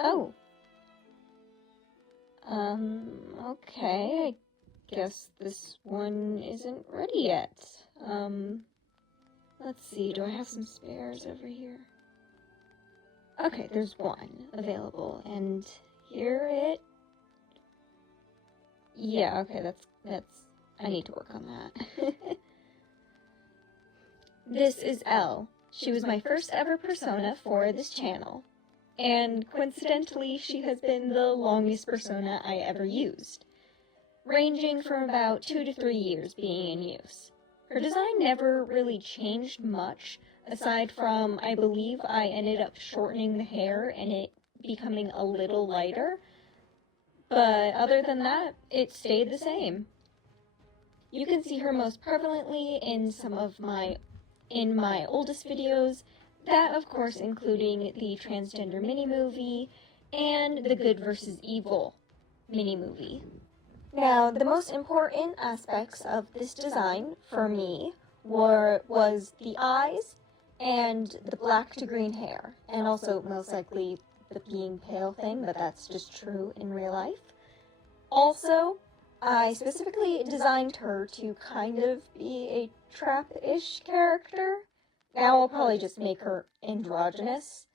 Oh. Okay, I guess this one isn't ready yet. Let's see, do I have some spares over here? Okay, there's one available, and here it... Yeah, okay, that's... I need to work on that. This is Elle. She was my first ever persona for this channel. And coincidentally, she has been the longest persona I ever used, ranging from about 2 to 3 years being in use. Her design never really changed much, aside from, I believe I ended up shortening the hair and it becoming a little lighter, but other than that, it stayed the same. You can see her most prevalently in my oldest videos, that of course including the transgender mini-movie and the Good vs. Evil mini-movie. Now, the most important aspects of this design for me was the eyes and the black to green hair, and also most likely the being pale thing, but that's just true in real life. Also, I specifically designed her to kind of be a trap-ish character. Now I'll probably just make her androgynous,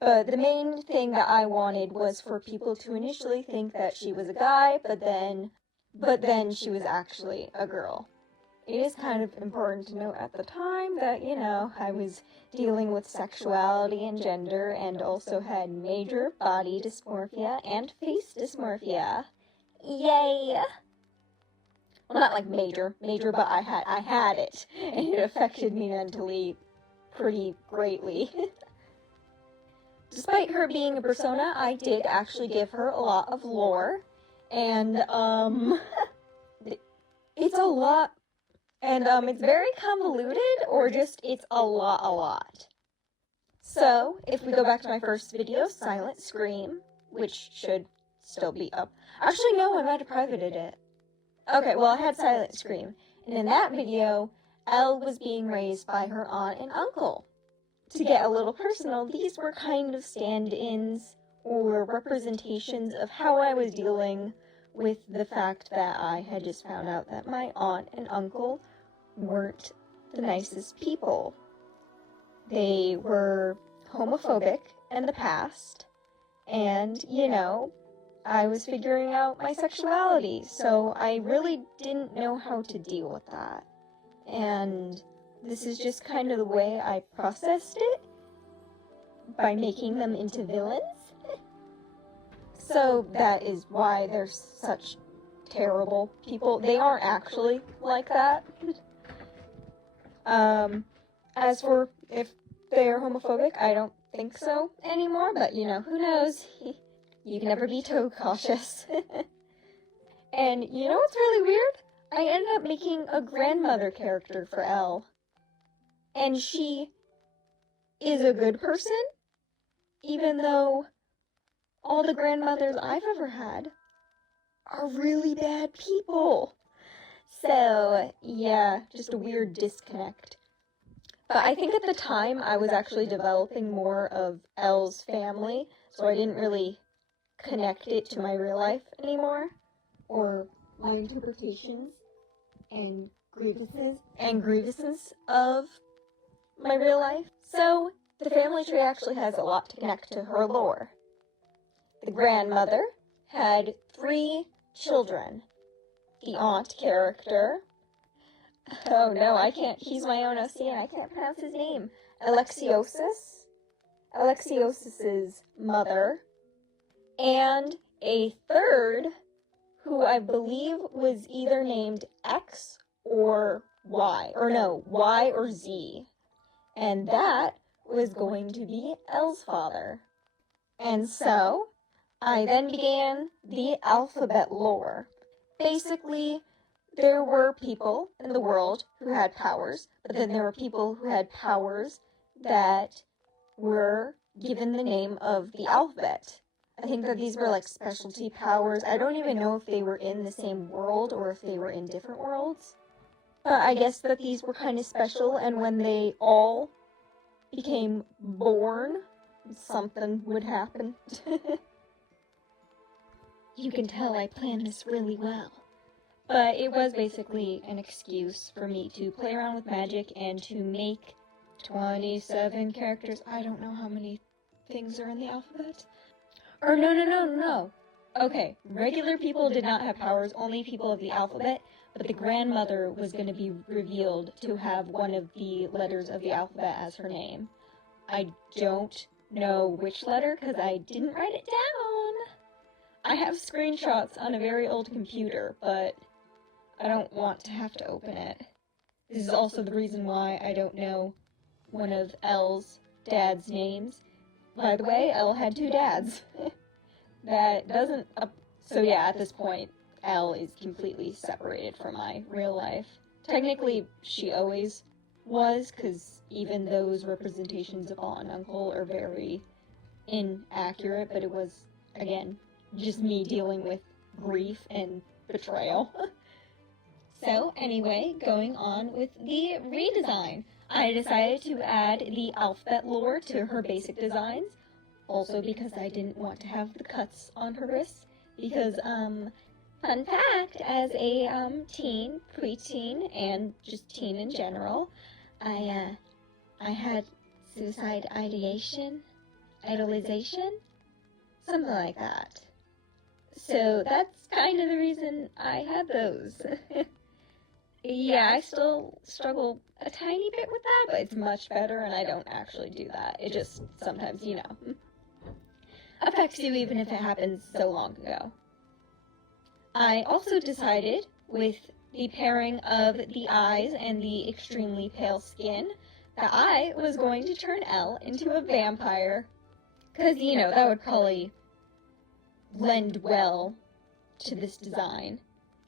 but the main thing that I wanted was for people to initially think that she was a guy, but then she was actually a girl. It is kind of important to note at the time that, I was dealing with sexuality and gender and also had major body dysmorphia and face dysmorphia. Yay! Well, not like major, but I had it, and it affected me mentally pretty greatly. Despite her being a persona, I did actually give her a lot of lore, and, it's a lot, and, it's very convoluted, or just, it's a lot. So, if we go back to my first video, Silent Scream, which should still be up. Actually, no, I might have privated it. Okay, well, I had Silent Scream, and in that video, Elle was being raised by her aunt and uncle. To get a little personal, these were kind of stand-ins or representations of how I was dealing with the fact that I had just found out that my aunt and uncle weren't the nicest people. They were homophobic in the past, and, I was figuring out my sexuality, so I really didn't know how to deal with that. And this is just kind of the way I processed it, by making them into villains. So that is why they're such terrible people. They aren't actually like that. As for if they're homophobic, I don't think so anymore, but who knows? You can never be too cautious. And you know what's really weird? I ended up making a grandmother character for Elle. And she is a good person, even though all the grandmothers I've ever had are really bad people. So, yeah, just a weird disconnect. But I think at the time I was actually developing more of Elle's family, so I didn't really connect it to my real life anymore, or my interpretations and grievances of my real life. So the family tree actually has a lot to connect to her lore. The grandmother had 3 children. The aunt character, oh no, I can't, he's my own OC and I can't pronounce his name. Alexiosis's mother, and a third, who I believe was either named X or Y, or no, Y or Z. And that was going to be Elle's father. And so, I then began the alphabet lore. Basically, there were people in the world who had powers, but then there were people who had powers that were given the name of the alphabet. I think that these were like specialty powers. I don't even know if they were in the same world or if they were in different worlds. But I guess that these were kind of special, and when they all became born, something would happen. You can tell I planned this really well. But it was basically an excuse for me to play around with magic and to make 27 characters. I don't know how many things are in the alphabet. Or no. Okay, regular people did not have powers, only people of the alphabet, but the grandmother was going to be revealed to have one of the letters of the alphabet as her name. I don't know which letter because I didn't write it down. I have screenshots on a very old computer, but I don't want to have to open it. This is also the reason why I don't know one of Elle's dad's names. By the way, Elle had 2 dads. That doesn't... So yeah, at this point, Elle is completely separated from my real life. Technically, she always was, because even those representations of aunt and uncle are very inaccurate, but it was, again, just me dealing with grief and betrayal. So, anyway, going on with the redesign. I decided to add the alphabet lore to her basic designs, also because I didn't want to have the cuts on her wrists, because, fun fact, as a, teen, preteen, and just teen in general, I had suicide ideation, idolization, something like that. So that's kind of the reason I had those. Yeah, I still struggle a tiny bit with that, but it's much better, and I don't actually do that. It just sometimes, affects you even if it happens so long ago. I also decided, with the pairing of the eyes and the extremely pale skin, that I was going to turn Elle into a vampire. Because, that would probably lend well to this design.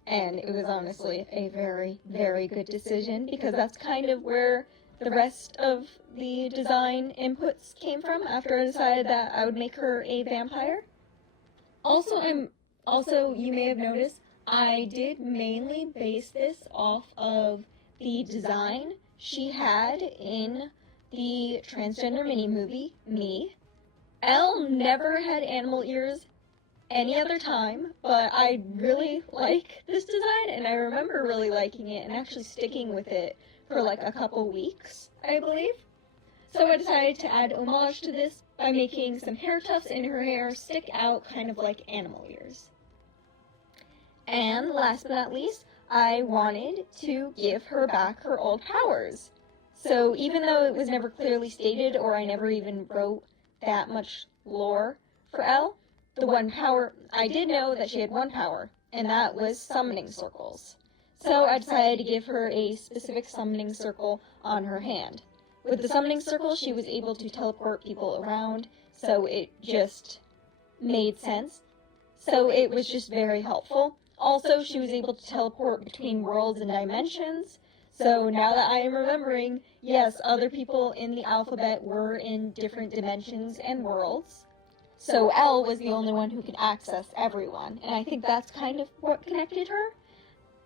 And it was honestly a very, very good decision, because that's kind of where the rest of the design inputs came from after I decided that I would make her a vampire. Also, you may have noticed, I did mainly base this off of the design she had in the transgender mini-movie, Me. Elle never had animal ears any other time, but I really like this design, and I remember really liking it and actually sticking with it for like a couple weeks, I believe. So I decided to add homage to this by making some hair tufts in her hair stick out kind of like animal ears. And last but not least, I wanted to give her back her old powers. So even though it was never clearly stated, or I never even wrote that much lore for Elle, the one power, I did know that she had one power, and that was summoning circles. So I decided to give her a specific summoning circle on her hand. With the summoning circle, she was able to teleport people around, so it just made sense. So it was just very helpful. Also, she was able to teleport between worlds and dimensions. So now that I am remembering, yes, other people in the alphabet were in different dimensions and worlds. So Elle was the only one who could access everyone, and I think that's kind of what connected her.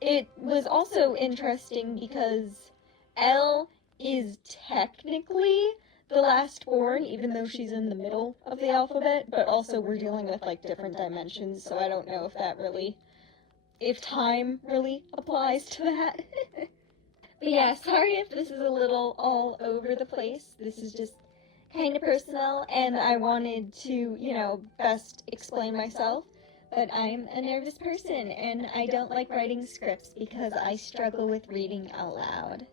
It was also interesting because Elle is technically the last born, even though she's in the middle of the alphabet, but also we're dealing with like different dimensions, so I don't know if time really applies to that. But yeah, sorry if this is a little all over the place. This is just kind of personal, and I wanted to, best explain myself, but I'm a nervous person, and I don't like writing scripts because I struggle with reading out loud.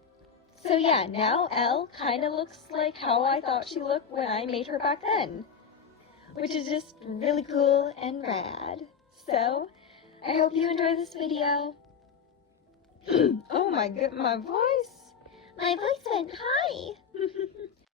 So yeah, now Elle kind of looks like how I thought she looked when I made her back then, which is just really cool and rad. So, I hope you enjoy this video. Oh my god, my voice went high.